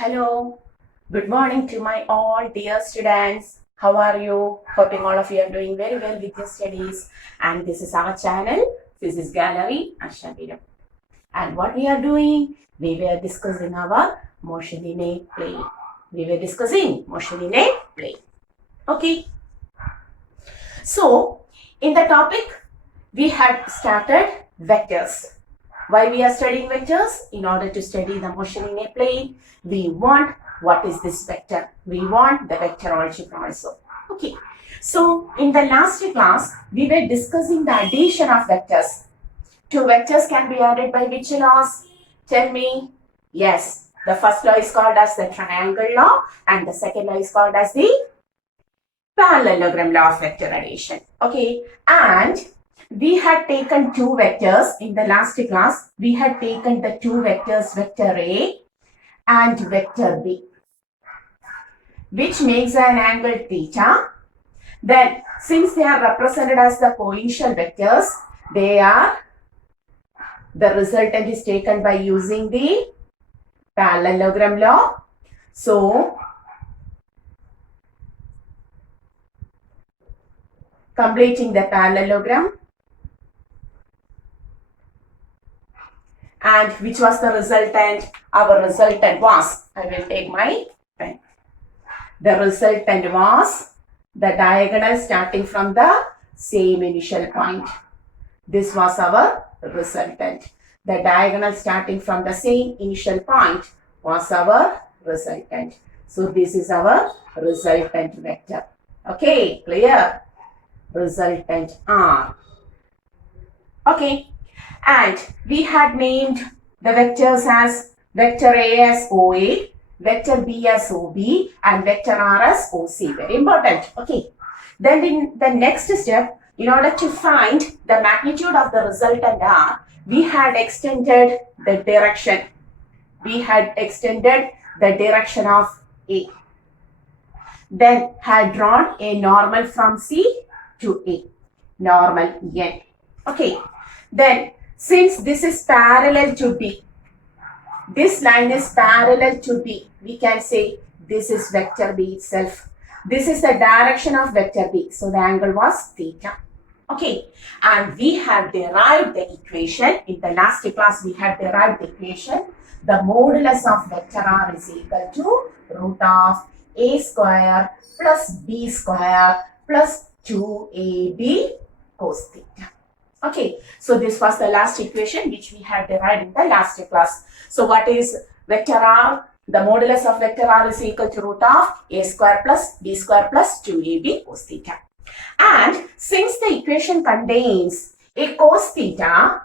Hello, good morning to my all dear students. How are you? Hoping all of you are doing very well with your studies. And this is our channel, Physics Gallery Ashabiram. And what we are doing? We were discussing our motion in a plane. Okay. So, in the topic, we had started vectors. Why we are studying vectors? In order to study the motion in a plane, we want what is this vector? We want the vector algebra also. Okay. So, in the last class, we were discussing the addition of vectors. Two vectors can be added by which laws? Tell me. Yes, the first law is called as the triangle law and the second law is called as the parallelogram law of vector addition. Okay, and we had taken two vectors in the last class. We had taken the two vectors, vector A and vector B, which makes an angle theta. Then, since they are represented as the potential vectors, the resultant is taken by using the parallelogram law. So, completing the parallelogram, and which was the resultant? Our resultant was, I will take my pen. The resultant was the diagonal starting from the same initial point. This was our resultant. The diagonal starting from the same initial point was our resultant. So this is our resultant vector. Okay, clear? Resultant R. Okay, and we had named the vectors as vector A as OA, vector B as OB, and vector R as OC. Very important. Okay. Then in the next step, in order to find the magnitude of the resultant R, we had extended the direction. We had extended the direction of A. Then had drawn a normal from C to A. Normal N. Okay. Then since this is parallel to B, this line is parallel to B, we can say this is vector B itself. This is the direction of vector B. So the angle was theta. Okay. And we have derived the equation. In the last class, we have derived the equation. The modulus of vector R is equal to root of A square plus B square plus 2AB cos theta. Okay, so this was the last equation which we had derived in the last class. So what is vector R? The modulus of vector R is equal to root of A square plus B square plus 2AB cos theta. And since the equation contains a cos theta,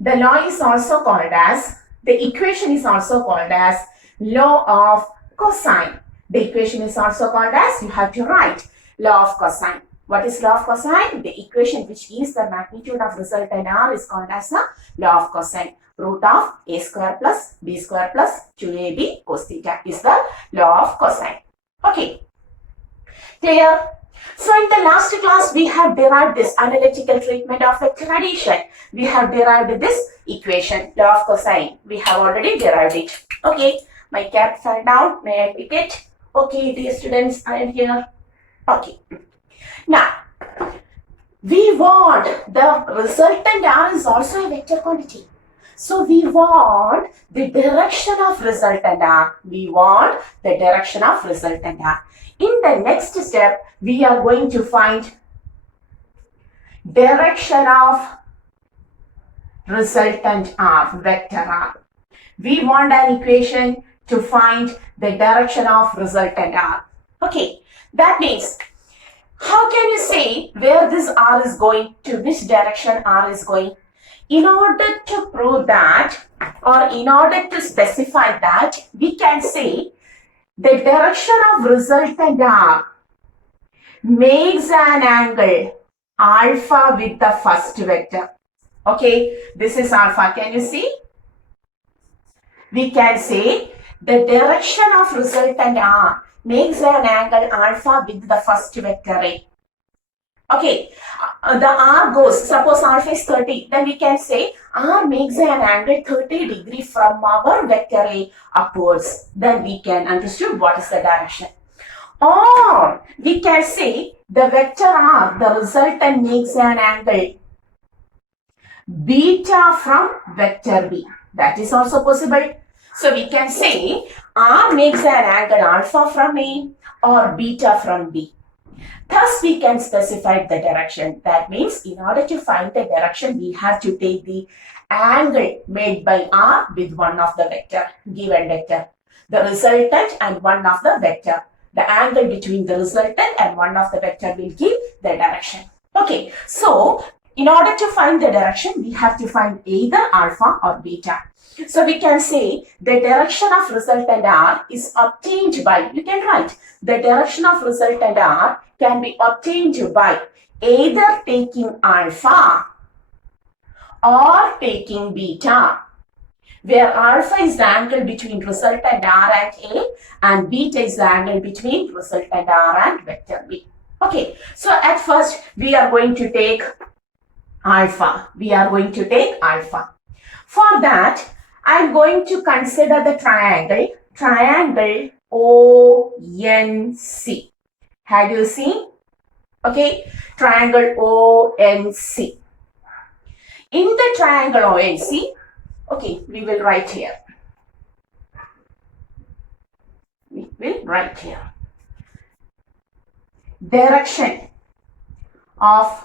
the law is also called as, the equation is also called as law of cosine. The equation is also called as, you have to write, law of cosine. What is law of cosine? The equation which gives the magnitude of resultant R is called as the law of cosine. Root of A square plus B square plus 2AB cos theta is the law of cosine. Okay. Clear? So in the last class, we have derived this analytical treatment of vector addition. We have derived this equation, law of cosine. We have already derived it. Okay. My cap fell down. May I pick it? Okay, dear students, I am here. Okay. Now, we want the resultant R is also a vector quantity. So, we want the direction of resultant R. We want the direction of resultant R. In the next step, we are going to find direction of resultant R, vector R. We want an equation to find the direction of resultant R. Okay, that means, how can you say where this R is going, to which direction R is going? In order to prove that, or in order to specify that, we can say the direction of resultant R makes an angle alpha with the first vector. Okay, this is alpha. Can you see? We can say the direction of resultant R makes an angle alpha with the first vector A. Okay, the R goes, suppose alpha is 30, then we can say R makes an angle 30 degree from our vector A upwards. Then we can understand what is the direction. Or we can say the vector R, the resultant makes an angle beta from vector B. That is also possible. So we can say R makes an angle alpha from A or beta from B. Thus, we can specify the direction. That means, in order to find the direction, we have to take the angle made by R with one of the vector, given vector, the resultant and one of the vector. The angle between the resultant and one of the vector will give the direction. Okay, so in order to find the direction, we have to find either alpha or beta. So we can say the direction of resultant R is obtained by, you can write, the direction of resultant R can be obtained by either taking alpha or taking beta, where alpha is the angle between resultant R and A and beta is the angle between resultant R and vector B. Okay, so at first we are going to take alpha. For that, I am going to consider the triangle ONC. Had you seen? Okay, triangle ONC. In the triangle ONC, okay, we will write here. Direction of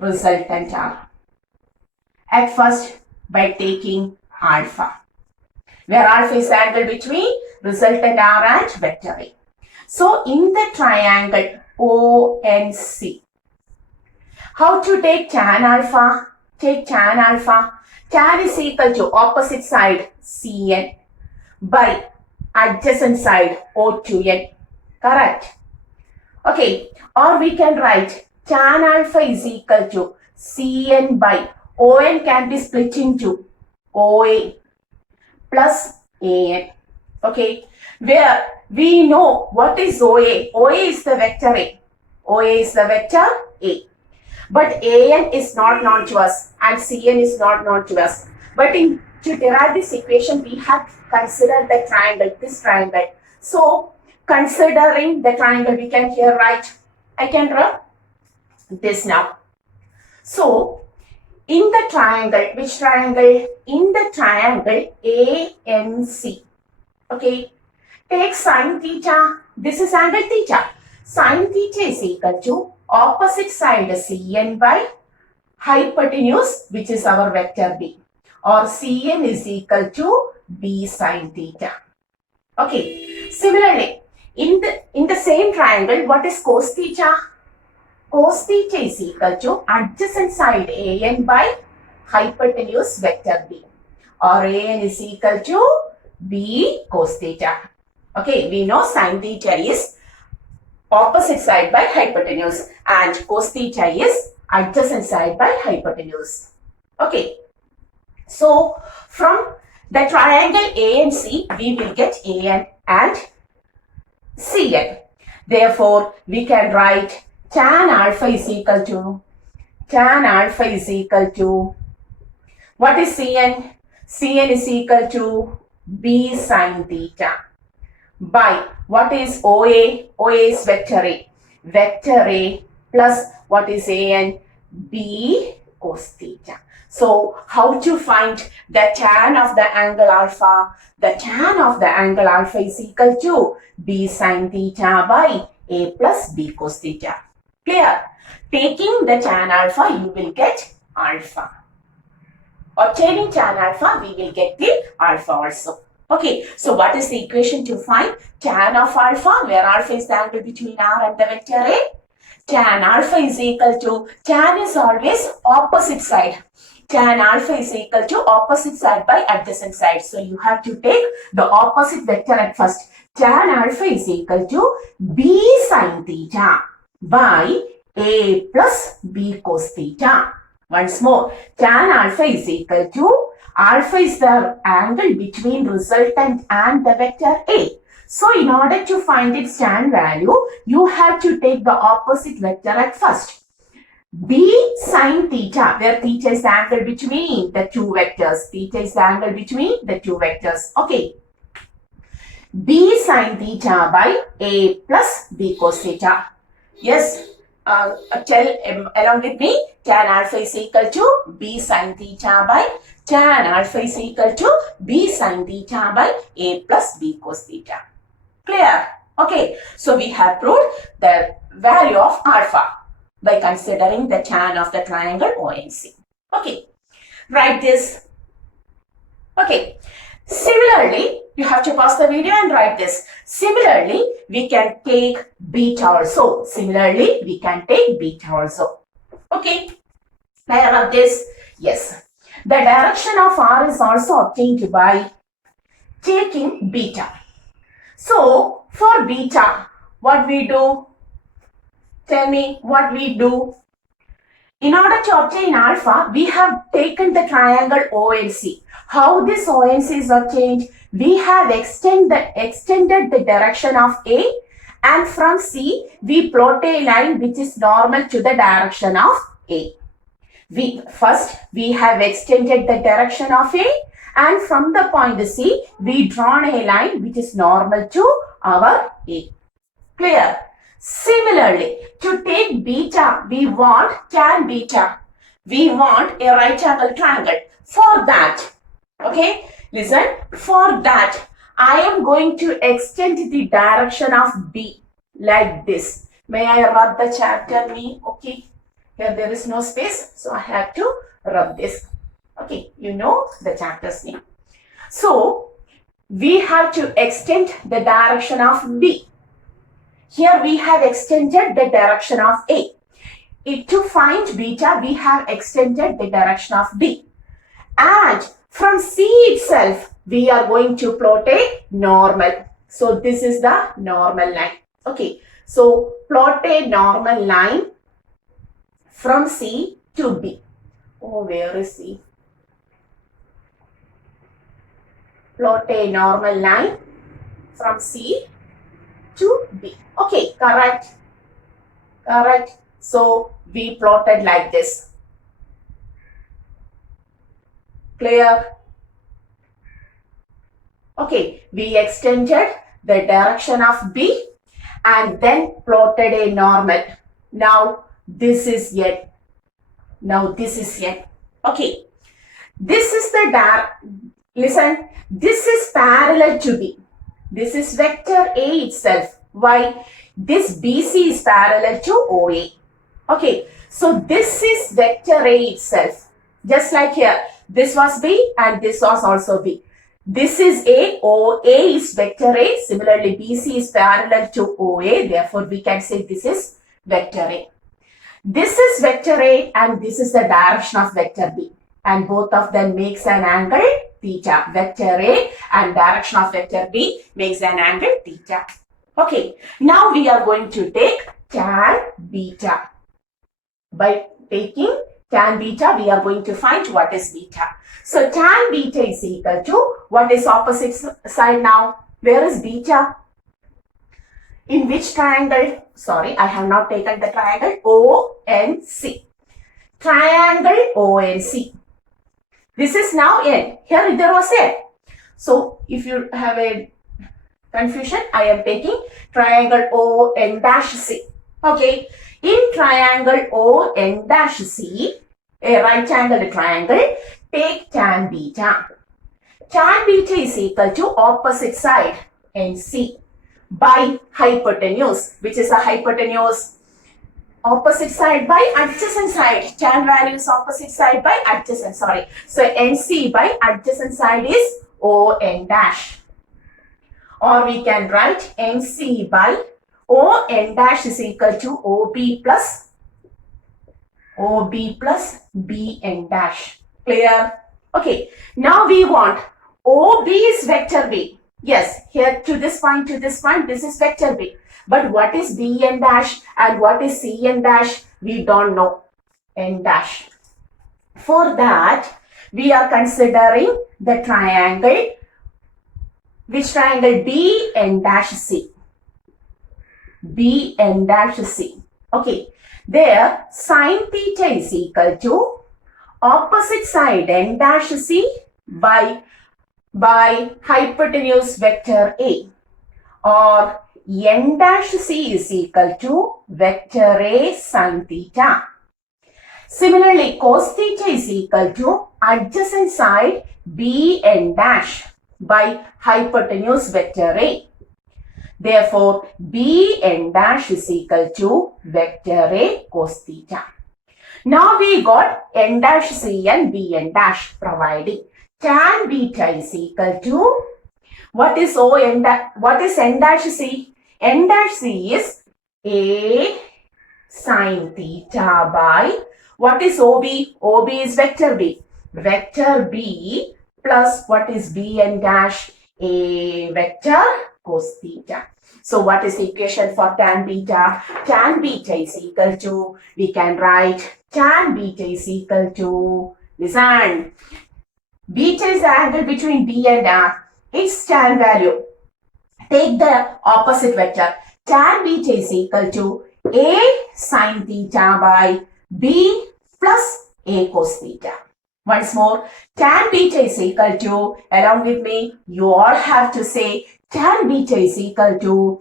resultant R. At first, by taking alpha, where alpha is the angle between resultant R and vector A. So, in the triangle ONC, how to take tan alpha? Take tan alpha. Tan is equal to opposite side Cn by adjacent side O2n. Correct? Okay. Or we can write tan alpha is equal to Cn by On can be split into OA plus AN. Okay. Where we know what is OA. OA is the vector A. But AN is not known to us and Cn is not known to us. But to derive this equation, we have considered the triangle, this triangle. So, considering the triangle, we can here write, I can draw this now. So, in the triangle, which triangle? In the triangle ANC. Okay, take sine theta. This is angle theta. Sine theta is equal to opposite side Cn by hypotenuse, which is our vector B, or Cn is equal to B sine theta. Okay. Similarly, in the same triangle, what is cos theta? Cos theta is equal to adjacent side An by hypotenuse vector B, or An is equal to B cos theta. Okay, we know sin theta is opposite side by hypotenuse and cos theta is adjacent side by hypotenuse. Okay, so from the triangle ANC, we will get An and Cn. Therefore, we can write tan alpha is equal to what is Cn? Cn is equal to B sin theta by what is OA? OA is vector A plus what is An? B cos theta. So, how to find the tan of the angle alpha? The tan of the angle alpha is equal to B sin theta by A plus B cos theta. Clear? Taking the tan alpha, you will get alpha. Obtaining tan alpha, we will get the alpha also. Okay, so what is the equation to find tan of alpha, where alpha is the angle between R and the vector A? Tan alpha is equal to, tan is always opposite side. Tan alpha is equal to opposite side by adjacent side. So you have to take the opposite vector at first. Tan alpha is equal to B sin theta by A plus B cos theta. Once more, tan alpha is equal to, alpha is the angle between resultant and the vector A. So in order to find its tan value, you have to take the opposite vector at first. B sine theta, where theta is the angle between the two vectors. Theta is the angle between the two vectors. Okay. B sine theta by A plus B cos theta. Yes, tell along with me, tan alpha is equal to B sine theta by tan alpha is equal to B sine theta by A plus B cos theta. Clear? Okay, so we have proved the value of alpha by considering the tan of the triangle ONC. Okay, write this. Okay, similarly, you have to pause the video and write this. Similarly, we can take beta also. Similarly, we can take beta also. Okay, clear of this? Yes. The direction of R is also obtained by taking beta. So, for beta, what we do? Tell me what we do. In order to obtain alpha, we have taken the triangle ONC. How this ONC is obtained? We have extended the direction of A, and from C, we plot a line which is normal to the direction of A. First, we have extended the direction of A, and from the point C, we drawn a line which is normal to our A. Clear? Similarly, to take beta, we want tan beta. We want a right angle triangle. For that, okay, listen, for that, I am going to extend the direction of B like this. May I rub the chapter me? Okay, here there is no space, so I have to rub this. Okay, you know the chapter's name. So, we have to extend the direction of B. Here we have extended the direction of A. To find beta, we have extended the direction of B. And from C itself, we are going to plot a normal. So this is the normal line. Okay. So plot a normal line from C to B. Oh, where is C? Plot a normal line from C to B. Okay, correct. Correct. So we plotted like this. Clear? Okay, we extended the direction of B and then plotted a normal. Now this is yet. Now this is yet. Okay. This is the listen, this is parallel to B. This is vector A itself. Why? This BC is parallel to OA. Okay, so this is vector A itself. Just like here, this was B and this was also B. This is A, OA is vector A. Similarly, BC is parallel to OA. Therefore, we can say this is vector A. This is vector A and this is the direction of vector B. And both of them makes an angle theta. Vector A and direction of vector B makes an angle theta. Okay, now we are going to take tan beta. By taking tan beta, we are going to find what is beta. So tan beta is equal to, what is opposite side now? Where is beta? In which triangle? Sorry, I have not taken the triangle ONC. Triangle ONC. This is now N. Here there was N. So if you have a confusion, I am taking triangle ON-C. Okay. In triangle ON-C, a right angle triangle, take tan beta. Tan beta is equal to opposite side NC by hypotenuse. Which is a hypotenuse? Opposite side by adjacent side. Tan value is opposite side by adjacent. Sorry. So NC by adjacent side is ON dash. Or we can write NC by ON dash is equal to OB plus BN dash. Clear? Okay. Now we want OB is vector B. Yes, here to this point, this is vector B. But what is BN dash and what is CN dash? We don't know. N dash. For that, we are considering the triangle Which triangle? BN dash C. BN dash C. Okay. There sin theta is equal to opposite side n dash C by hypotenuse vector A, or n dash C is equal to vector A sin theta. Similarly, cos theta is equal to adjacent side BN dash by hypotenuse vector A. Therefore, BN dash is equal to vector A cos theta. Now we got n dash C and Bn dash, providing tan beta is equal to, what is n dash C? N dash C is A sin theta by, what is OB? OB is vector B. Vector B plus what is Bn dash? A vector cos theta. So what is the equation for tan beta? Tan beta is equal to, we can write tan beta is equal to, listen, beta is the angle between B and R. Its tan value. Take the opposite vector. Tan beta is equal to A sin theta by B plus A cos theta. Once more, tan beta is equal to, along with me, you all have to say tan beta is equal to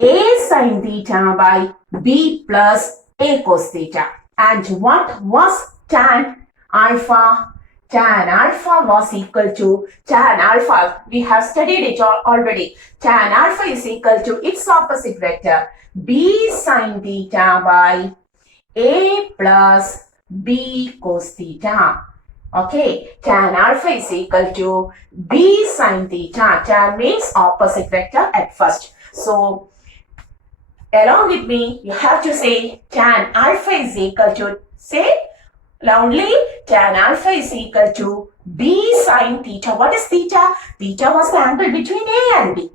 A sin theta by B plus A cos theta. And what was tan alpha? Tan alpha was equal to, tan alpha, we have studied it already. Tan alpha is equal to its opposite vector, B sin theta by A plus B cos theta. Okay, tan alpha is equal to B sin theta. Tan means opposite vector at first. So, along with me, you have to say tan alpha is equal to, say loudly, tan alpha is equal to B sin theta. What is theta? Theta was the angle between A and B.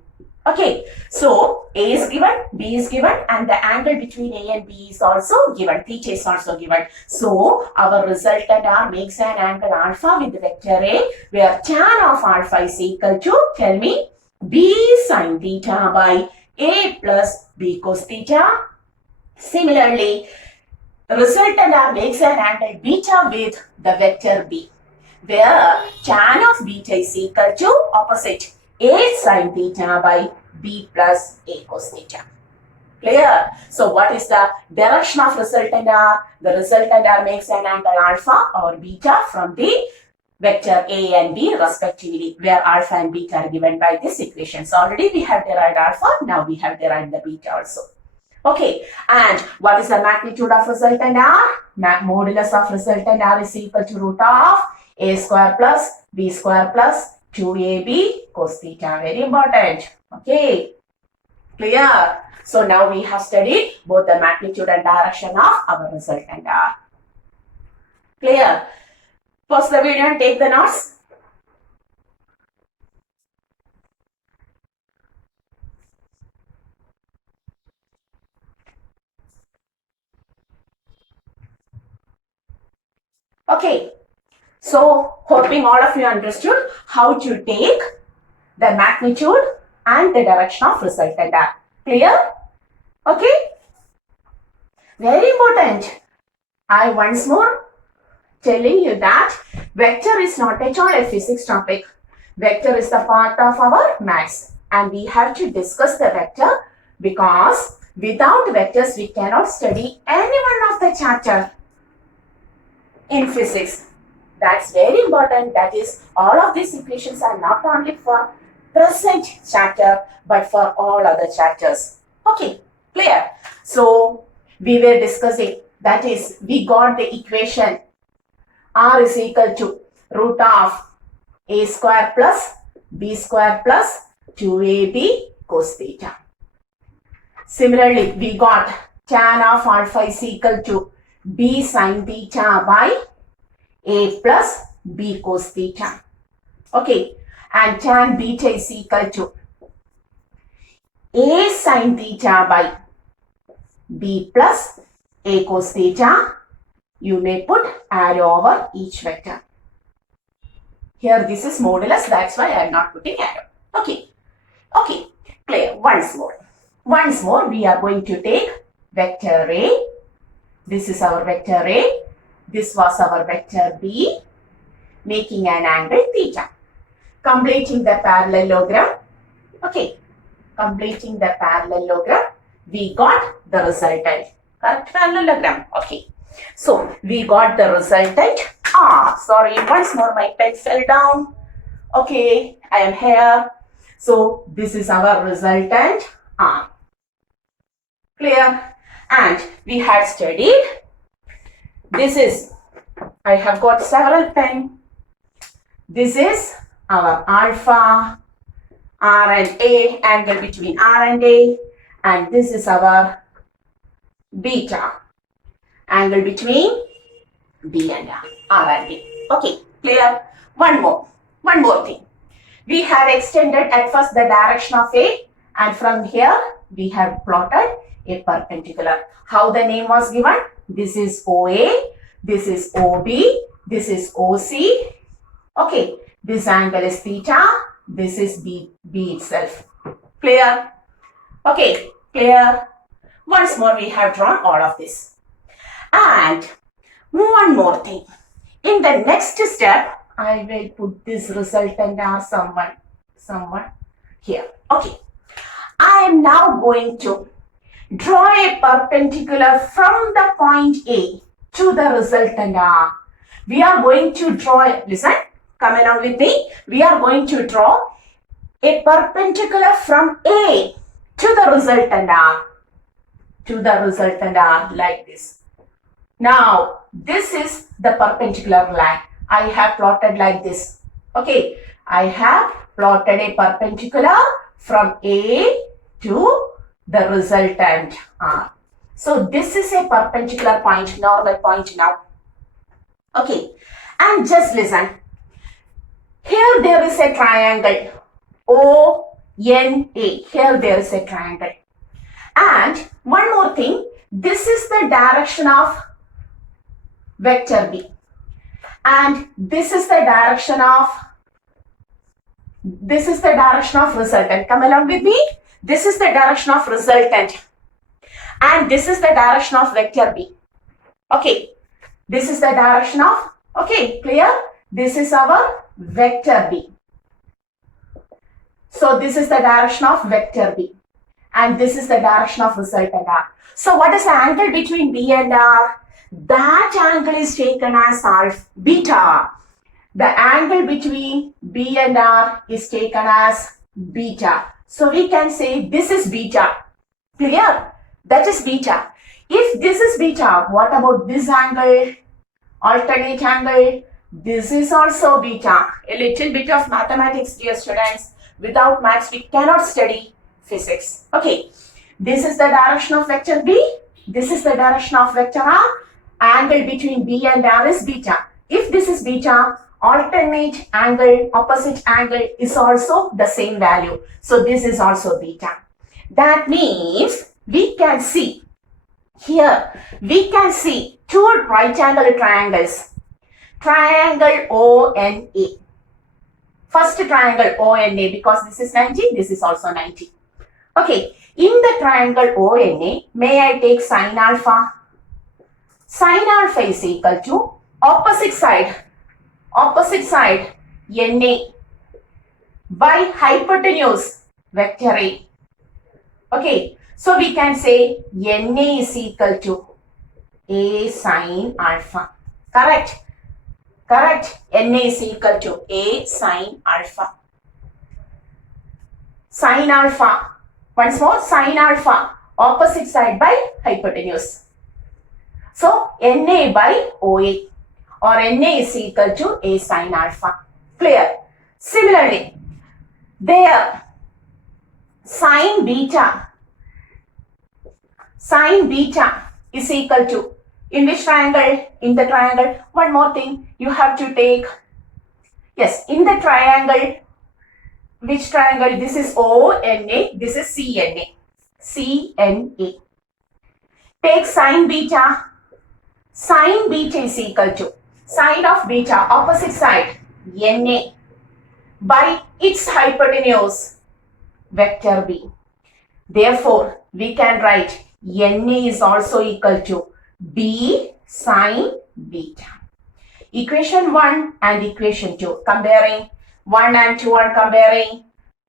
Okay, so A is given, B is given, and the angle between A and B is also given. Theta is also given. So our resultant R makes an angle alpha with vector A, where tan of alpha is equal to, tell me, B sin theta by A plus B cos theta. Similarly, resultant R makes an angle beta with the vector B, where tan of beta is equal to opposite A sin theta by B plus A cos theta. Clear? So what is the direction of resultant R? The resultant R makes an angle alpha or beta from the vector A and B respectively, where alpha and beta are given by this equation. So already we have derived alpha, now we have derived the beta also. Okay, and what is the magnitude of resultant R? Modulus of resultant R is equal to root of A square plus B square plus 2AB cos theta. Very important. Okay, clear? So now we have studied both the magnitude and direction of our resultant R. Clear? Pause the video and take the notes. Okay, so hoping all of you understood how to take the magnitude and the direction of resultant R. Clear? Okay? Very important. I once more telling you that vector is not at all a physics topic. Vector is the part of our maths, and we have to discuss the vector because without vectors we cannot study any one of the chapter in physics. That's very important. That is, all of these equations are not only for present chapter but for all other chapters. Okay, clear? So we were discussing, that is, we got the equation R is equal to root of A square plus B square plus 2AB cos theta. Similarly, we got tan of alpha is equal to B sin theta by A plus B cos theta. Okay, and tan beta is equal to A sin theta by B plus A cos theta. You may put arrow over each vector. Here this is modulus, that's why I am not putting arrow. Okay, once more. Once more, we are going to take vector A. This is our vector A. This was our vector B, making an angle theta. Completing the parallelogram. Okay. Completing the parallelogram, we got the resultant. Correct parallelogram. Okay. So, we got the resultant. Sorry, once more my pen fell down. Okay, I am here. So, this is our resultant. Clear? And we had studied. This is, I have got several pen. This is our alpha, R and A, angle between R and A, and this is our beta, angle between B and R and A. Okay, clear? One more thing. We have extended at first the direction of A, and from here we have plotted a perpendicular. How the name was given? This is OA, this is OB, this is OC. Okay, this angle is theta, this is B itself. Clear? Okay, clear? Once more we have drawn all of this. And one more thing. In the next step, I will put this resultant or someone here. Okay. I am now going to draw a perpendicular from the point A to the resultant R. We are going to draw, listen, come along with me. We are going to draw a perpendicular from A to the resultant R. To the resultant R like this. Now, this is the perpendicular line. I have plotted like this. Okay, I have plotted a perpendicular from A to the resultant R. So, this is a perpendicular point, normal point now. Okay, and just listen. Here there is a triangle ONA. Here there is a triangle. And one more thing, this is the direction of vector B. And this is the direction of resultant. Come along with me. This is the direction of resultant. And this is the direction of vector B. Okay. This is the direction of, okay, clear? This is our vector B. So this is the direction of vector B. And this is the direction of resultant R. So what is the angle between B and R? That angle is taken as beta. The angle between B and R is taken as beta. So we can say this is beta. Clear? That is beta. If this is beta, what about this angle? Alternate angle. This is also beta. A little bit of mathematics, dear students. Without maths, we cannot study physics. Okay. This is the direction of vector B. This is the direction of vector R. Angle between B and R is beta. If this is beta, alternate angle, opposite angle is also the same value. So this is also beta. That means we can see here, we can see two right angle triangles. Triangle ONA. First triangle ONA, because this is 90, this is also 90. Okay, in the triangle ONA, may I take sine alpha? Sine alpha is equal to opposite side NA by hypotenuse vector A. Okay, so we can say NA is equal to A sine alpha. Correct? Correct. NA is equal to A sine alpha. Sine alpha. Once more, sine alpha. Opposite side by hypotenuse. So, NA by OA. Or NA is equal to A sine alpha. Clear? Similarly, there sine beta is equal to, in which triangle? In the triangle. One more thing, you have to take, yes, in the triangle, which triangle? This is ONA, this is CNA. CNA. Take sine beta. Sine beta is equal to sine of beta, opposite side, NA, by its hypotenuse, vector B. Therefore, we can write NA is also equal to B sine beta. Equation 1 and equation 2. Comparing 1 and 2 and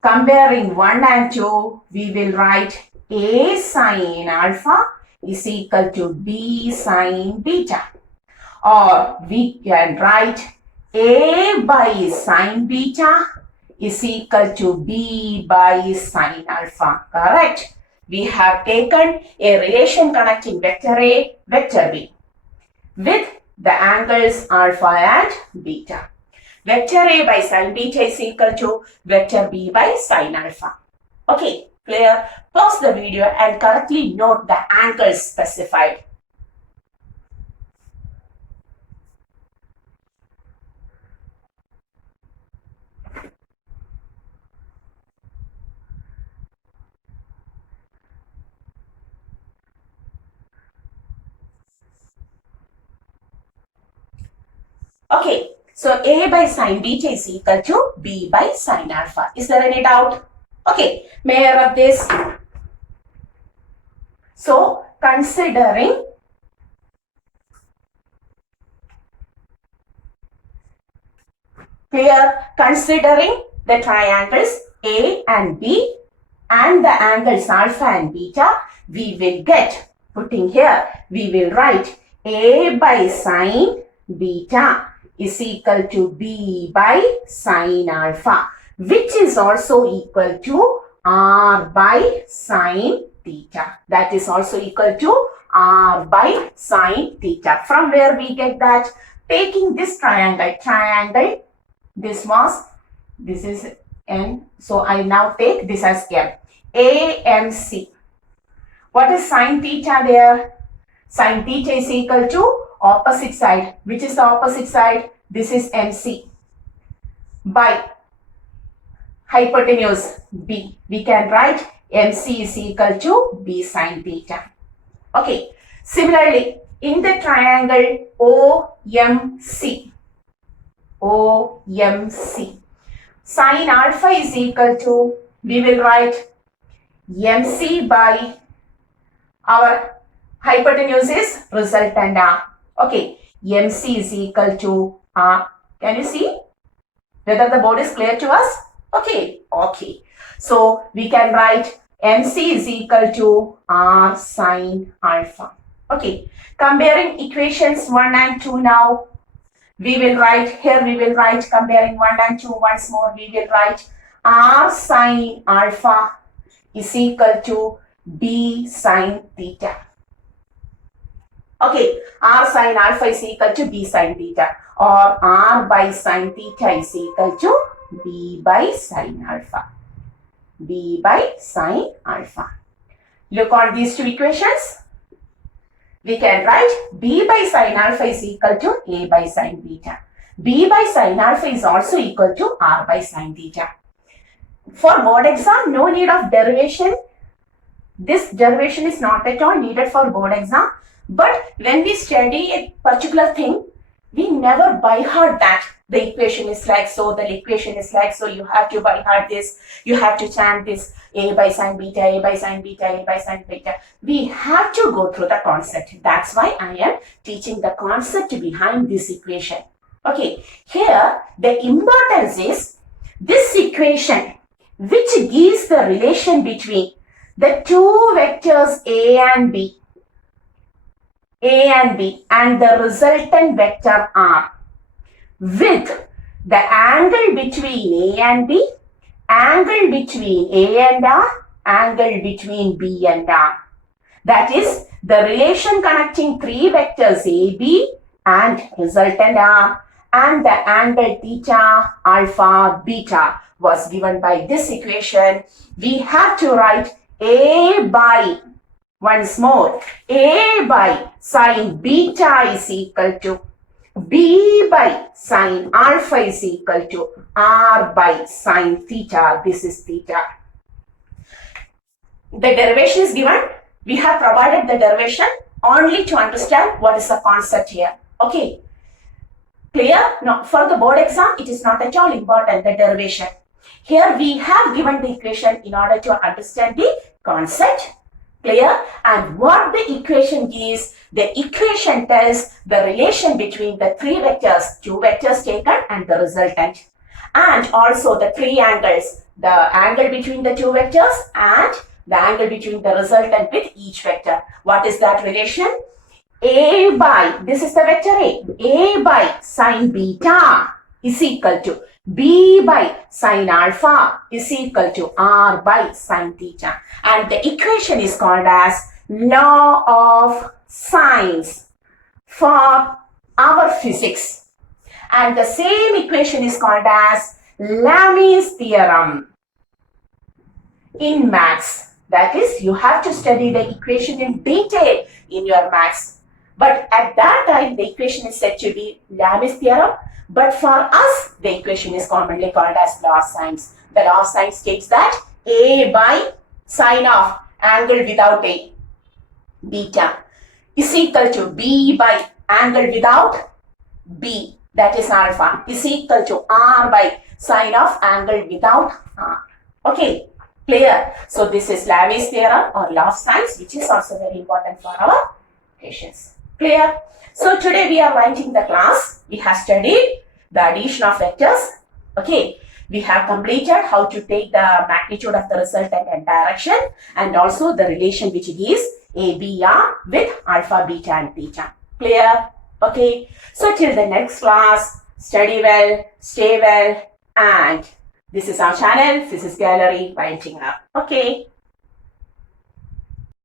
comparing 1 and 2, we will write A sine alpha is equal to B sine beta. Or we can write A by sine beta is equal to B by sine alpha. Correct? We have taken a relation connecting vector A, vector B with the angles alpha and beta. Vector A by sine beta is equal to vector B by sine alpha. Okay, clear? Pause the video and correctly note the angles specified. Okay, so A by sine beta is equal to B by sine alpha. Is there any doubt? Okay, may I rub this? So, considering the triangles A and B and the angles alpha and beta, we will get, putting here, we will write A by sine beta is equal to B by sine alpha, which is also equal to R by sine theta. That is also equal to R by sine theta. From where we get that? Taking this triangle, this is N. So I now take this as M. AMC. What is sine theta there? Sine theta is equal to opposite side. Which is the opposite side? This is MC. By hypotenuse B. We can write MC is equal to B sine theta. Okay. Similarly, in the triangle OMC, sine alpha is equal to, we will write MC by our hypotenuse is resultant R. Okay, MC is equal to R. Can you see whether the board is clear to us? Okay. So we can write MC is equal to R sine alpha. Okay, comparing equations 1 and 2 now. We will write, comparing 1 and 2 once more, we will write R sine alpha is equal to B sine theta. Okay, R sine alpha is equal to B sine theta, or R by sine theta is equal to B by sine alpha. B by sine alpha. Look on these two equations. We can write B by sine alpha is equal to A by sine beta. B by sine alpha is also equal to R by sine theta. For board exam, no need of derivation. This derivation is not at all needed for board exam. But when we study a particular thing, we never by heart that the equation is like so, the equation is like so, you have to by heart this, you have to chant this, A by sine beta, A by sine beta, A by sine beta. We have to go through the concept. That's why I am teaching the concept behind this equation. Okay, here the importance is this equation which gives the relation between the two vectors A and B and the resultant vector R with the angle between A and B, angle between A and R, angle between B and R. That is the relation connecting three vectors AB and resultant R and the angle theta, alpha, beta was given by this equation. We have to write A by, once more, A by sine beta is equal to B by sine alpha is equal to R by sine theta. This is theta. The derivation is given. We have provided the derivation only to understand what is the concept here. Okay. Clear? No, for the board exam, it is not at all important, the derivation. Here we have given the equation in order to understand the concept. Clear? And what the equation gives, the equation tells the relation between the three vectors, two vectors taken and the resultant. And also the three angles, the angle between the two vectors and the angle between the resultant with each vector. What is that relation? A by, this is the vector A by sine beta is equal to B by sine alpha is equal to R by sine theta. And the equation is called as law of sines for our physics. And the same equation is called as Lami's theorem in maths. That is, you have to study the equation in detail in your maths. But at that time, the equation is said to be Lami's theorem. But for us, the equation is commonly called as law of sines. The law of sines states that A by sine of angle without A, beta, is equal to B by angle without B, that is alpha, is equal to R by sine of angle without R. Okay, clear? So this is Lami's theorem or law of sines, which is also very important for our equations. Clear? So today we are winding the class. We have studied the addition of vectors. Okay, we have completed how to take the magnitude of the resultant and direction, and also the relation which gives A, B, R with alpha, beta and theta. Clear? Okay, so till the next class, study well, stay well, and this is our channel, Physics Gallery, winding up. Okay.